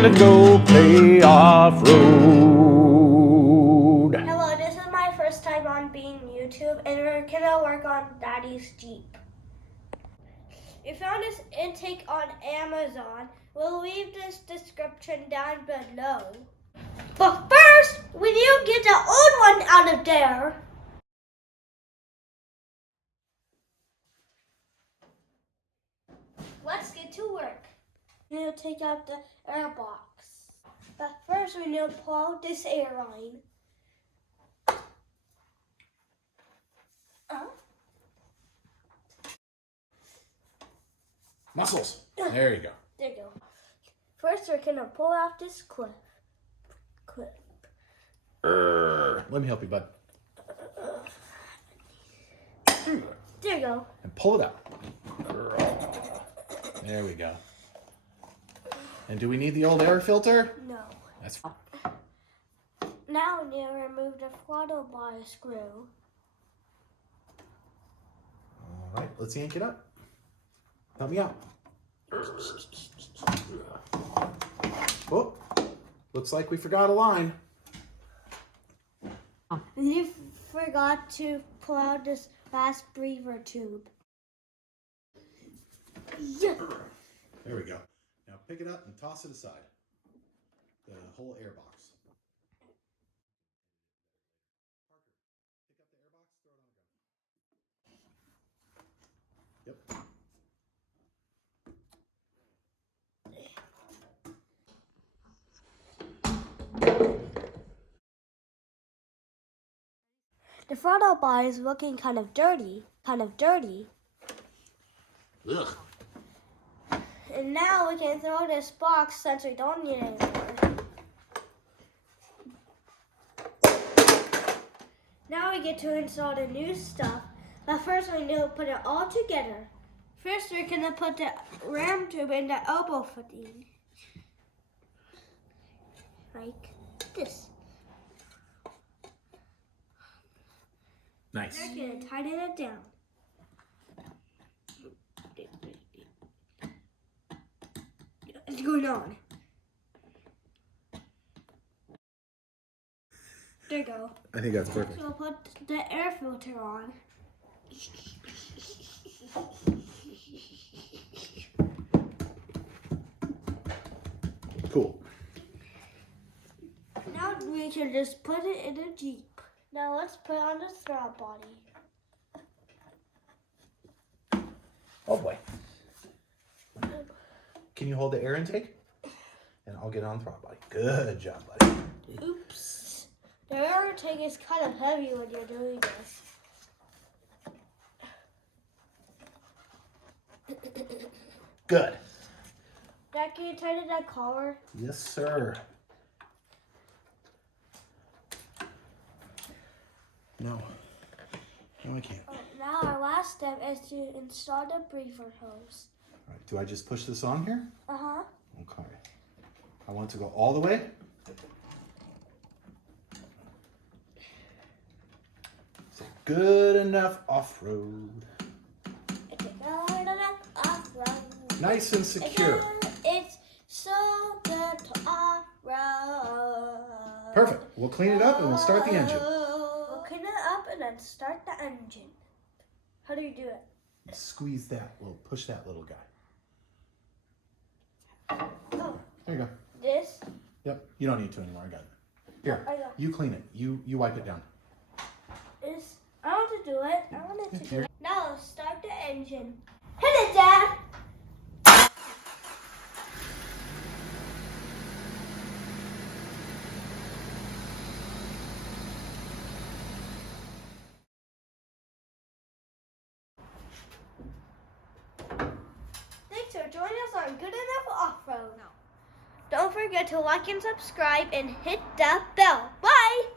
let's go play off-road. Hello, this is my first time on Being YouTube, and we're gonna work on Daddy's Jeep. We found this intake on Amazon. We'll leave this description down below. But first, we need to get the old one out of there. Let's get to work. We need to take out the air box. But first, we need to pull out this air line. Muscles. There you go. There you go. First, we're gonna pull out this clip. Let me help you, bud. There you go. And pull it out. There we go. And do we need the old air filter? No. That's fine. Now we need to remove the throttle bar screw. All right, let's yank it up. Help me out. Oh, looks like we forgot a line. You forgot to pull out this last breather tube. Yeah. There we go. Now pick it up and toss it aside. The whole air box. Pick up the air box, throw it on the ground. Yep. The throttle bar is looking kind of dirty. Ugh. And now we can throw this box since we don't need it anymore. Now we get to install the new stuff, but first we need to put it all together. First we're gonna put the ram tube in the elbow fitting. Like this. Nice. We're gonna tighten it down. What's going on? There you go. I think that's perfect. So we'll put the air filter on. Cool. Now we can just put it in a Jeep. Now let's put on the throttle body. Oh boy. Can you hold the air intake? And I'll get on the throttle body. Good job, buddy. Oops. The air intake is kind of heavy when you're doing this. Good. Dad, can you tighten that collar? Yes, sir. No. No, I can't. Now our last step is to install the breather hose. All right, do I just push this on here? Uh-huh. Okay. I want it to go all the way. So good enough off-road. It's a good enough off-road. Nice and secure. It's so good to off-road. Perfect. We'll clean it up and we'll start the engine. We'll clean it up and then start the engine. How do you do it? Squeeze that little, push that little guy. Oh, There you go. this? Yep. You don't need to anymore. I got it. Here. I got it. You clean it. You wipe it down. I want to do it. I want it to do Here. it. Now let's start the engine. Hit it, Dad! Thanks for joining us on Good Enough Off-Road. Don't forget to like and subscribe and hit the bell. Bye!